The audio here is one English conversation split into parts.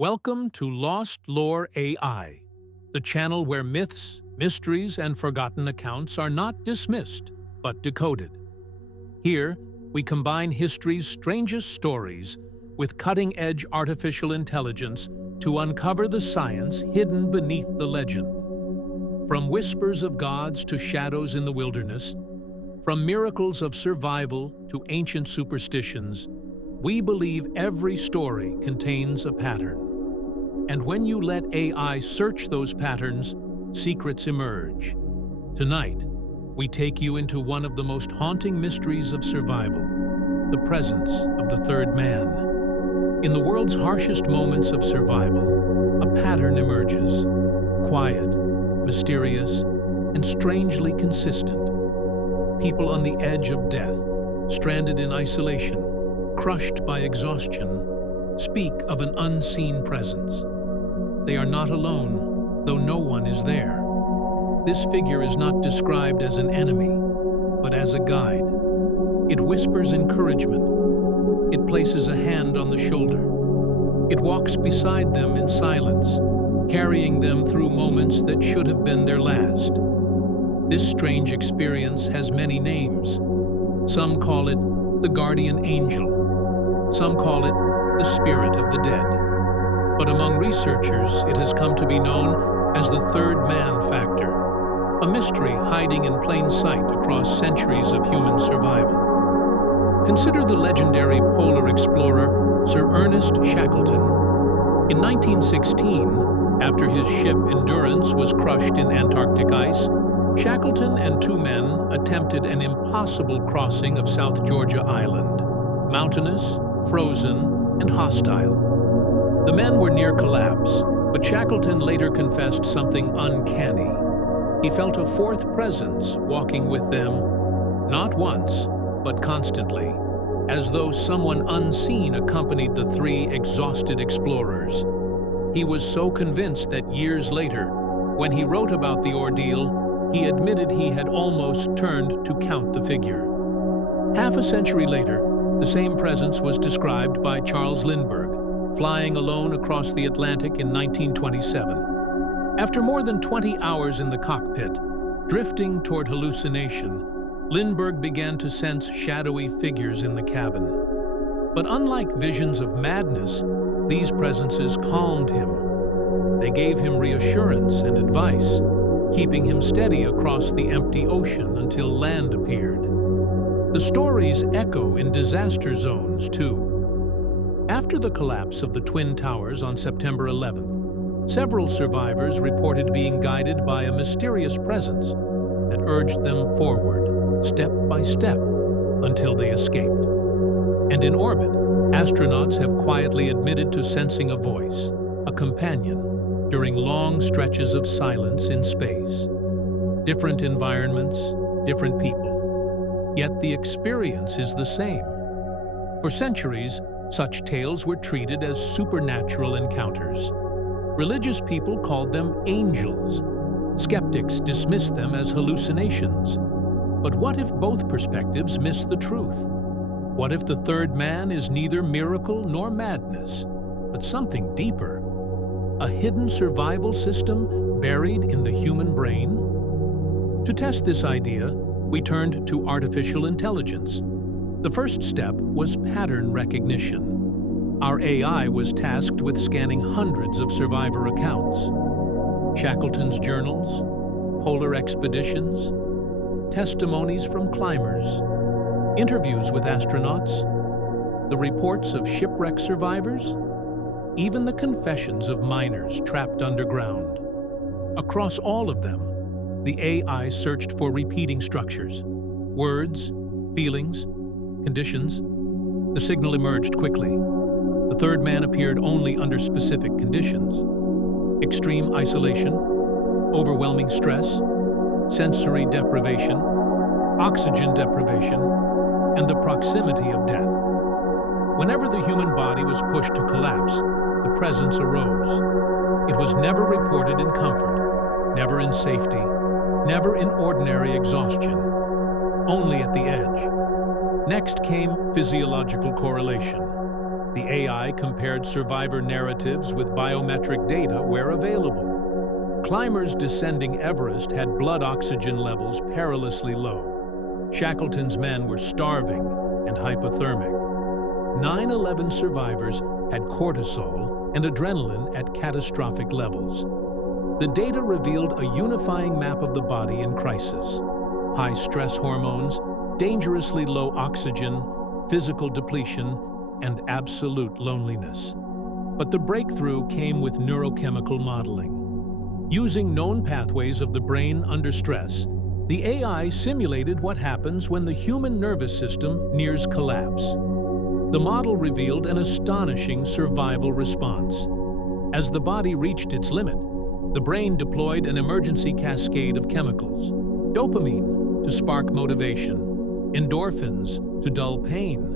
Welcome to Lost Lore AI, the channel where myths, mysteries, and forgotten accounts are not dismissed, but decoded. Here, we combine history's strangest stories with cutting-edge artificial intelligence to uncover the science hidden beneath the legend. From whispers of gods to shadows in the wilderness, from miracles of survival to ancient superstitions, we believe every story contains a pattern. And when you let AI search those patterns, secrets emerge. Tonight, we take you into one of the most haunting mysteries of survival, the presence of the third man. In the world's harshest moments of survival, a pattern emerges. Quiet, mysterious, and strangely consistent. People on the edge of death, stranded in isolation, crushed by exhaustion, speak of an unseen presence. They are not alone, though no one is there. This figure is not described as an enemy, but as a guide. It whispers encouragement. It places a hand on the shoulder. It walks beside them in silence, carrying them through moments that should have been their last. This strange experience has many names. Some call it the guardian angel. Some call it the spirit of the dead. But among researchers, it has come to be known as the third man factor, a mystery hiding in plain sight across centuries of human survival. Consider the legendary polar explorer Sir Ernest Shackleton. In 1916, after his ship Endurance was crushed in Antarctic ice, Shackleton and two men attempted an impossible crossing of South Georgia Island, mountainous, frozen, and hostile. The men were near collapse, but Shackleton later confessed something uncanny. He felt a fourth presence walking with them, not once, but constantly, as though someone unseen accompanied the three exhausted explorers. He was so convinced that years later, when he wrote about the ordeal, he admitted he had almost turned to count the figure. Half a century later, the same presence was described by Charles Lindbergh, flying alone across the Atlantic in 1927. After more than 20 hours in the cockpit, drifting toward hallucination, Lindbergh began to sense shadowy figures in the cabin. But unlike visions of madness, these presences calmed him. They gave him reassurance and advice, keeping him steady across the empty ocean until land appeared. The stories echo in disaster zones, too. After the collapse of the Twin Towers on September 11th, several survivors reported being guided by a mysterious presence that urged them forward, step by step, until they escaped. And in orbit, astronauts have quietly admitted to sensing a voice, a companion, during long stretches of silence in space. Different environments, different people. Yet the experience is the same. For centuries, such tales were treated as supernatural encounters. Religious people called them angels. Skeptics dismissed them as hallucinations. But what if both perspectives miss the truth? What if the third man is neither miracle nor madness, but something deeper? A hidden survival system buried in the human brain? To test this idea, we turned to artificial intelligence. The first step was pattern recognition. Our AI was tasked with scanning hundreds of survivor accounts. Shackleton's journals, polar expeditions, testimonies from climbers, interviews with astronauts, the reports of shipwreck survivors, even the confessions of miners trapped underground. Across all of them, the AI searched for repeating structures, words, feelings, conditions. The signal emerged quickly. The third man appeared only under specific conditions: extreme isolation, overwhelming stress, sensory deprivation, oxygen deprivation, and the proximity of death. Whenever the human body was pushed to collapse, the presence arose. It was never reported in comfort, never in safety, never in ordinary exhaustion, only at the edge. Next came physiological correlation. The AI compared survivor narratives with biometric data where available. Climbers descending Everest had blood oxygen levels perilously low. Shackleton's men were starving and hypothermic. 9/11 survivors had cortisol and adrenaline at catastrophic levels. The data revealed a unifying map of the body in crisis. High stress hormones, dangerously low oxygen, physical depletion, and absolute loneliness. But the breakthrough came with neurochemical modeling. Using known pathways of the brain under stress, the AI simulated what happens when the human nervous system nears collapse. The model revealed an astonishing survival response. As the body reached its limit, the brain deployed an emergency cascade of chemicals: dopamine to spark motivation, endorphins to dull pain,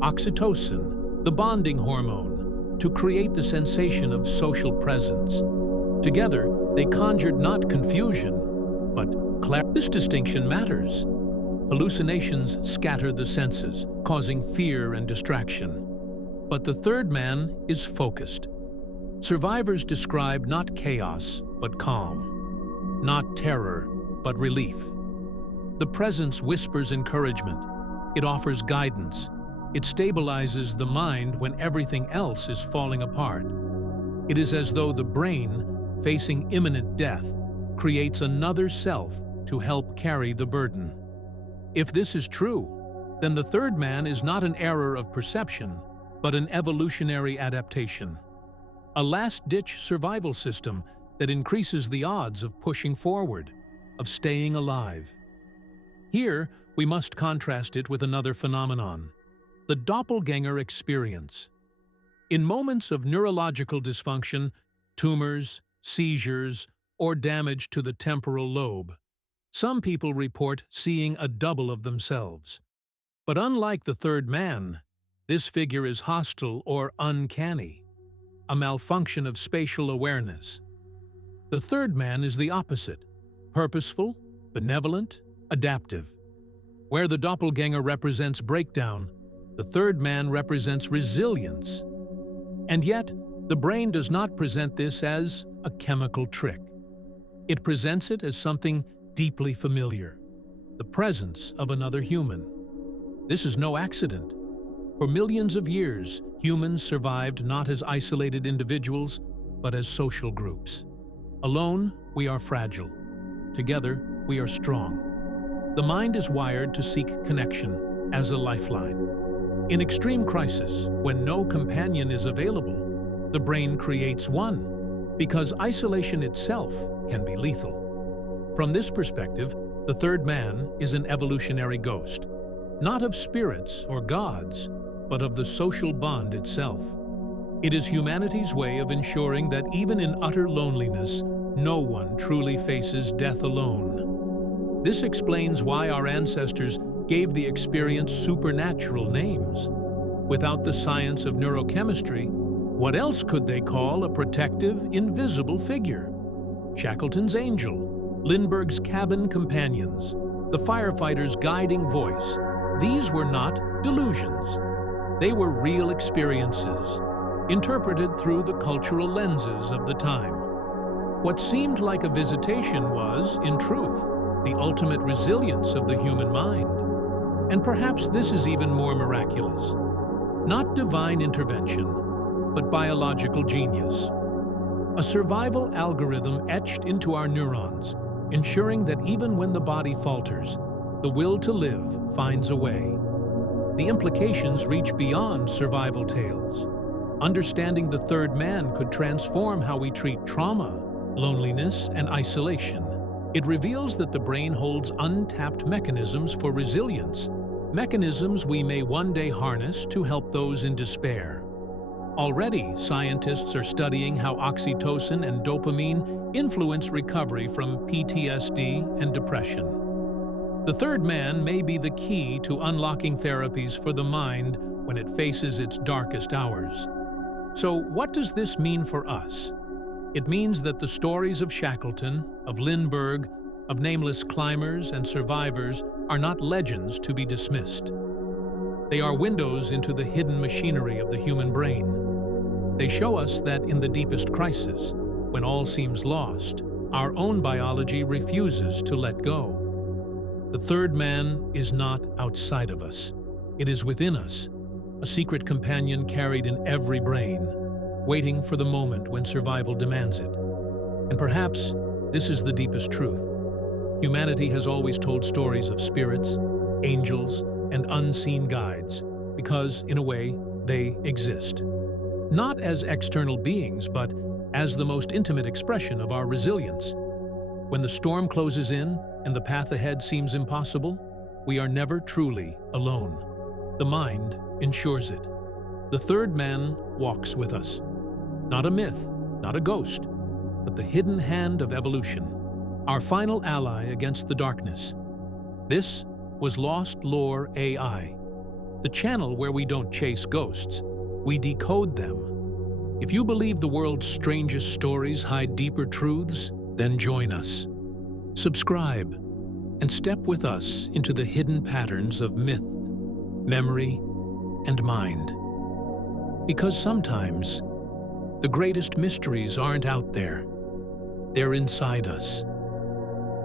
oxytocin, the bonding hormone, to create the sensation of social presence. Together, they conjured not confusion, but clarity. This distinction matters. Hallucinations scatter the senses, causing fear and distraction. But the third man is focused. Survivors describe not chaos, but calm. Not terror, but relief. The presence whispers encouragement. It offers guidance. It stabilizes the mind when everything else is falling apart. It is as though the brain, facing imminent death, creates another self to help carry the burden. If this is true, then the third man is not an error of perception, but an evolutionary adaptation. A last-ditch survival system that increases the odds of pushing forward, of staying alive. Here, we must contrast it with another phenomenon: the doppelganger experience. In moments of neurological dysfunction, tumors, seizures, or damage to the temporal lobe, some people report seeing a double of themselves. But unlike the third man, this figure is hostile or uncanny, a malfunction of spatial awareness. The third man is the opposite: purposeful, benevolent, adaptive. Where the doppelganger represents breakdown, the third man represents resilience. And yet, the brain does not present this as a chemical trick. It presents it as something deeply familiar: the presence of another human. This is no accident. For millions of years, humans survived not as isolated individuals, but as social groups. Alone, we are fragile. Together, we are strong. The mind is wired to seek connection as a lifeline. In extreme crisis, when no companion is available, the brain creates one, because isolation itself can be lethal. From this perspective, the third man is an evolutionary ghost, not of spirits or gods, but of the social bond itself. It is humanity's way of ensuring that even in utter loneliness, no one truly faces death alone. This explains why our ancestors gave the experience supernatural names. Without the science of neurochemistry, what else could they call a protective, invisible figure? Shackleton's angel, Lindbergh's cabin companions, the firefighter's guiding voice. These were not delusions. They were real experiences, interpreted through the cultural lenses of the time. What seemed like a visitation was, in truth, the ultimate resilience of the human mind. And perhaps this is even more miraculous. Not divine intervention, but biological genius. A survival algorithm etched into our neurons, ensuring that even when the body falters, the will to live finds a way. The implications reach beyond survival tales. Understanding the third man could transform how we treat trauma, loneliness, and isolation. It reveals that the brain holds untapped mechanisms for resilience, mechanisms we may one day harness to help those in despair. Already, scientists are studying how oxytocin and dopamine influence recovery from PTSD and depression. The third man may be the key to unlocking therapies for the mind when it faces its darkest hours. So, what does this mean for us? It means that the stories of Shackleton, of Lindbergh, of nameless climbers and survivors are not legends to be dismissed. They are windows into the hidden machinery of the human brain. They show us that in the deepest crisis, when all seems lost, our own biology refuses to let go. The third man is not outside of us. It is within us, a secret companion carried in every brain, waiting for the moment when survival demands it. And perhaps this is the deepest truth. Humanity has always told stories of spirits, angels, and unseen guides, because, in a way, they exist. Not as external beings, but as the most intimate expression of our resilience. When the storm closes in and the path ahead seems impossible, we are never truly alone. The mind ensures it. The third man walks with us. Not a myth, not a ghost, but the hidden hand of evolution, our final ally against the darkness. This was Lost Lore AI, the channel where we don't chase ghosts, we decode them. If you believe the world's strangest stories hide deeper truths, then join us. Subscribe and step with us into the hidden patterns of myth, memory, and mind. Because sometimes, the greatest mysteries aren't out there. They're inside us.